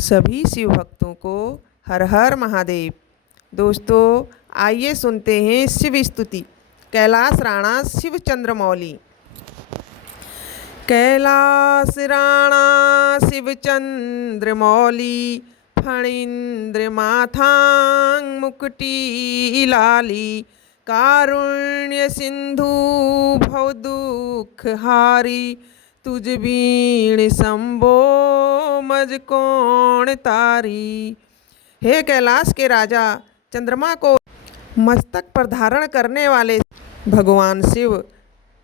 सभी शिव भक्तों को हर हर महादेव। दोस्तों, आइए सुनते हैं शिव स्तुति कैलाश राणा शिव चंद्र मौली। कैलाश राणा शिव चंद्र मौली, फणींद्र माथांग मुकुटी लाली, कारुण्य सिंधु भव दुख हारी, तुझ बीण संभो मज कौन तारी। हे कैलाश के राजा, चंद्रमा को मस्तक पर धारण करने वाले भगवान शिव,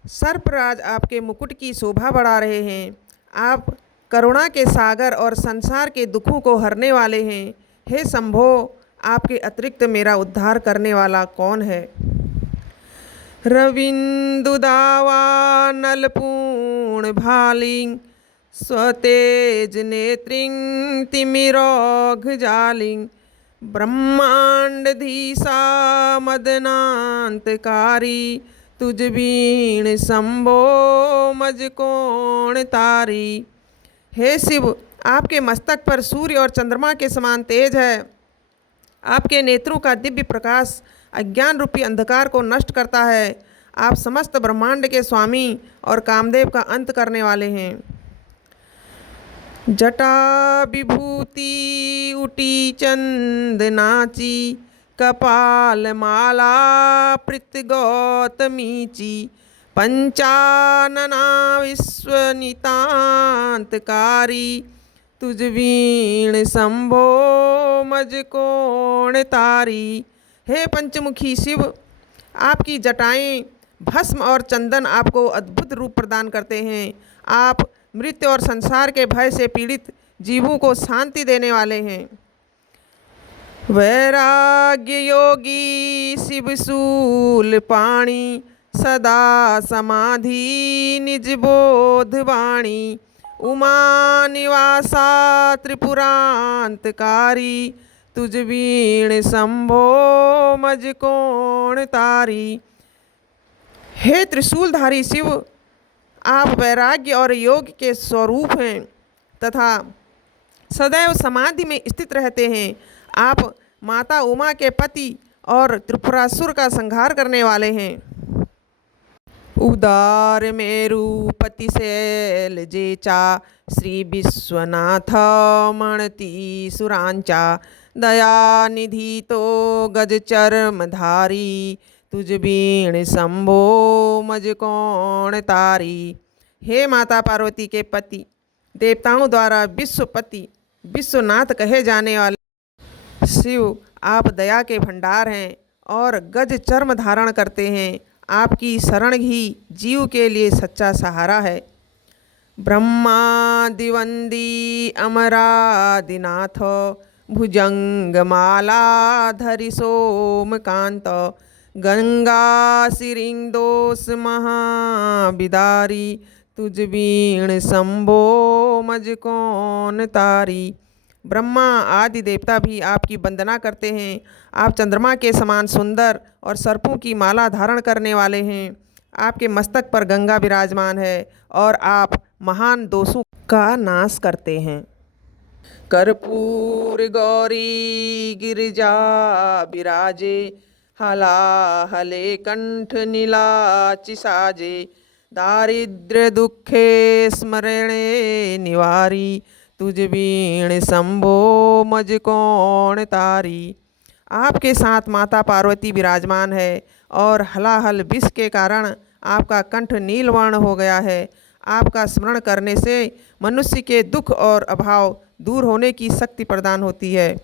सर्पराज आपके मुकुट की शोभा बढ़ा रहे हैं। आप करुणा के सागर और संसार के दुखों को हरने वाले हैं। हे शंभो, आपके अतिरिक्त मेरा उद्धार करने वाला कौन है। रविंदु दावा नलपूर्ण भालिंग, स्वतेज नेत्रिंग तिमिरोघ जालिंग, ब्रह्मांड धीसा मदनांतकारी, तुझ बीण संभो मज कौन तारी। हे शिव, आपके मस्तक पर सूर्य और चंद्रमा के समान तेज है। आपके नेत्रों का दिव्य प्रकाश अज्ञान रूपी अंधकार को नष्ट करता है। आप समस्त ब्रह्मांड के स्वामी और कामदेव का अंत करने वाले हैं। जटा विभूति उटी चंद नाची, कपाल माला पृत गौतमीची, पंचानना विश्व नितांतकारी, तुझ बीण संभो मज कौन तारी। हे पंचमुखी शिव, आपकी जटाएं भस्म और चंदन आपको अद्भुत रूप प्रदान करते हैं। आप मृत्यु और संसार के भय से पीड़ित जीवों को शांति देने वाले हैं। वैराग्य योगी शिव शूल पाणी, सदा समाधि निज बोध वाणी, उमा निवासा त्रिपुरांतकारी, तुझ बीण संभो मज कौन तारी। हे त्रिशूलधारी शिव, आप वैराग्य और योग के स्वरूप हैं तथा सदैव समाधि में स्थित रहते हैं। आप माता उमा के पति और त्रिपुरासुर का संहार करने वाले हैं। उदार मेरुपति शैल जेचा, श्री विश्वनाथ मणति सुरांचा, दया निधि तो गज चर्मधारी, तुझ बीण संभो मज कौन तारी। हे माता पार्वती के पति, देवताओं द्वारा विश्वपति विश्वनाथ कहे जाने वाले शिव, आप दया के भंडार हैं और गज चर्म धारण करते हैं। आपकी शरण ही जीव के लिए सच्चा सहारा है। ब्रह्मादिवंदी अमरादिनाथ, भुजंग माला धरि सोमकांत, गंगा सिरिंदोष महाबिदारी, तुझ बीण संभो मज कौन तारी। ब्रह्मा आदि देवता भी आपकी वंदना करते हैं। आप चंद्रमा के समान सुंदर और सर्पों की माला धारण करने वाले हैं। आपके मस्तक पर गंगा विराजमान है और आप महान दोषों का नाश करते हैं। कर्पूर गौरी गिरिजा विराजे, हलाहले कंठ नीलाचि साजे, दारिद्र्य दुखे स्मरणे निवारी, तुझ बीण संभो मज कौन तारी। आपके साथ माता पार्वती विराजमान है और हलाहल विष के कारण आपका कंठ नीलवर्ण हो गया है। आपका स्मरण करने से मनुष्य के दुख और अभाव दूर होने की शक्ति प्रदान होती है।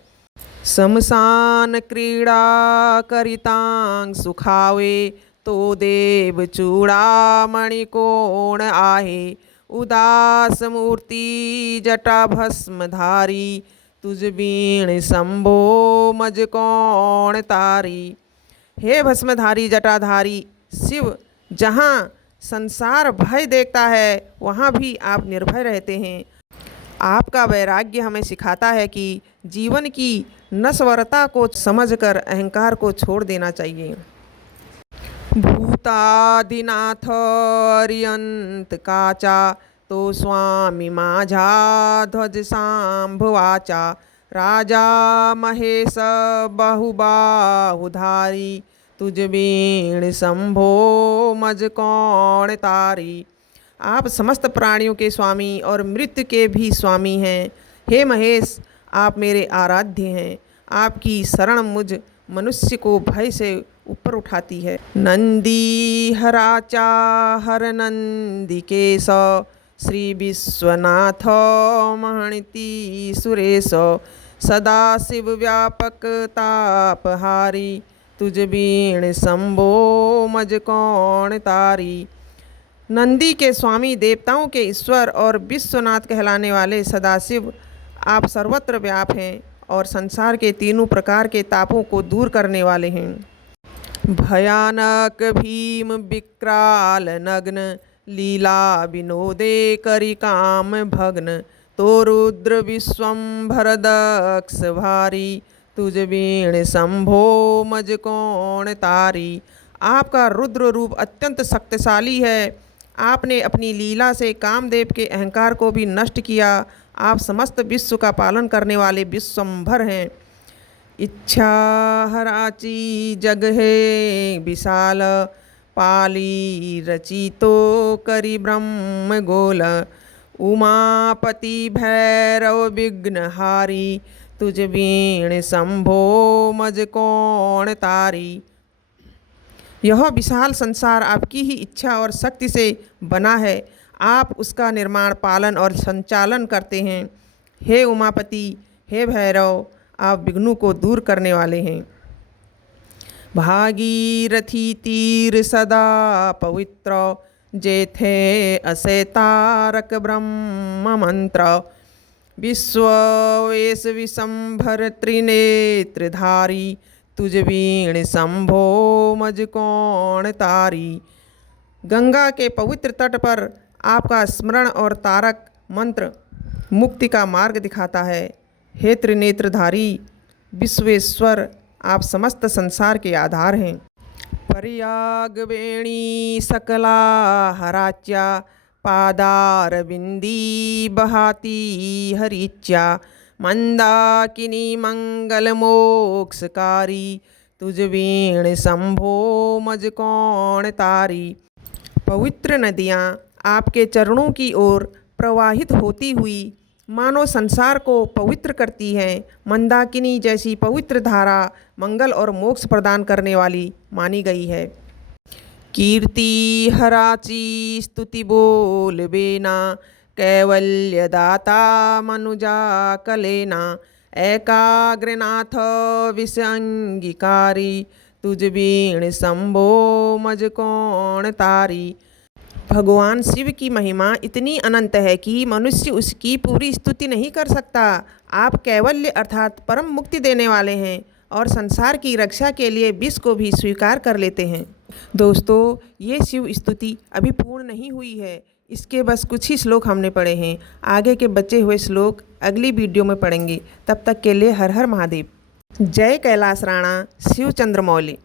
शमशान क्रीड़ा करितांग सुखावे, तो देव चूड़ामणि कोण आहे, उदास मूर्ति जटा भस्मधारी, तुझ बीण संभो मज कौन तारी। हे भस्मधारी जटाधारी शिव, जहाँ संसार भय देखता है वहाँ भी आप निर्भय रहते हैं। आपका वैराग्य हमें सिखाता है कि जीवन की नश्वरता को समझकर अहंकार को छोड़ देना चाहिए। भूतादिनाथ अरियंत काचा, तो स्वामी माझा ध्वज सांभवाचा, राजा महेश बहुबाहुधारी, तुझ बीण शंभो मज कौन तारी। आप समस्त प्राणियों के स्वामी और मृत्यु के भी स्वामी हैं। हे महेश, आप मेरे आराध्य हैं। आपकी शरण मुझ मनुष्य को भय से ऊपर उठाती है। नंदी हराचा हर नंदिकेश, श्री विश्वनाथ महणिति सुरेश, सदा शिव व्यापक तापहारी, तुझ बीण शंभो मज कौन तारी। नंदी के स्वामी, देवताओं के ईश्वर और विश्वनाथ कहलाने वाले सदाशिव, आप सर्वत्र व्याप हैं और संसार के तीनों प्रकार के तापों को दूर करने वाले हैं। भयानक भीम विक्राल नग्न, लीला विनोदे करि काम भग्न, तो रुद्र विश्वंभर दक्ष भारी, तुझ बीण शंभो मज कौन तारी। आपका रुद्र रूप अत्यंत शक्तिशाली है। आपने अपनी लीला से कामदेव के अहंकार को भी नष्ट किया। आप समस्त विश्व का पालन करने वाले विश्वंभर हैं। इच्छा हराची जग है विशाल, पाली रचितो करि ब्रह्म गोल, उमापति भैरव विघ्नहारी, तुझ बीण शंभो मज कौन तारी। यह विशाल संसार आपकी ही इच्छा और शक्ति से बना है। आप उसका निर्माण, पालन और संचालन करते हैं। हे उमापति, हे भैरव, आप विघ्नों को दूर करने वाले हैं। भागीरथी तीर सदा पवित्र, जेथे असे तारक ब्रह्म मंत्र, विश्ववेश विशंभर त्रिनेत्रधारी, तुझ बीण शंभो मज कौन तारी। गंगा के पवित्र तट पर आपका स्मरण और तारक मंत्र मुक्ति का मार्ग दिखाता है। हे त्रिनेत्रधारी विश्वेश्वर, आप समस्त संसार के आधार हैं। पर्याग वेणी सकला हराच्या, पादार बिंदी बहाती हरिच्या, मंदाकिनी मंगल मोक्षकारी, तुझ बीण शंभो मज कौन तारी। पवित्र नदियाँ आपके चरणों की ओर प्रवाहित होती हुई मानो संसार को पवित्र करती हैं। मंदाकिनी जैसी पवित्र धारा मंगल और मोक्ष प्रदान करने वाली मानी गई है। कीर्ति हराची स्तुति बोल बेना, कैवल्य दाता मनुजा कलेना, एकाग्रनाथ विषंगिकारी, तुझ बीण शंभो मज कौन तारी। भगवान शिव की महिमा इतनी अनंत है कि मनुष्य उसकी पूरी स्तुति नहीं कर सकता। आप कैवल्य अर्थात परम मुक्ति देने वाले हैं और संसार की रक्षा के लिए विष को भी स्वीकार कर लेते हैं। दोस्तों, ये शिव स्तुति अभी पूर्ण नहीं हुई है। इसके बस कुछ ही श्लोक हमने पढ़े हैं। आगे के बचे हुए श्लोक अगली वीडियो में पढ़ेंगे। तब तक के लिए हर हर महादेव। जय कैलाश राणा शिव चंद्र मौली।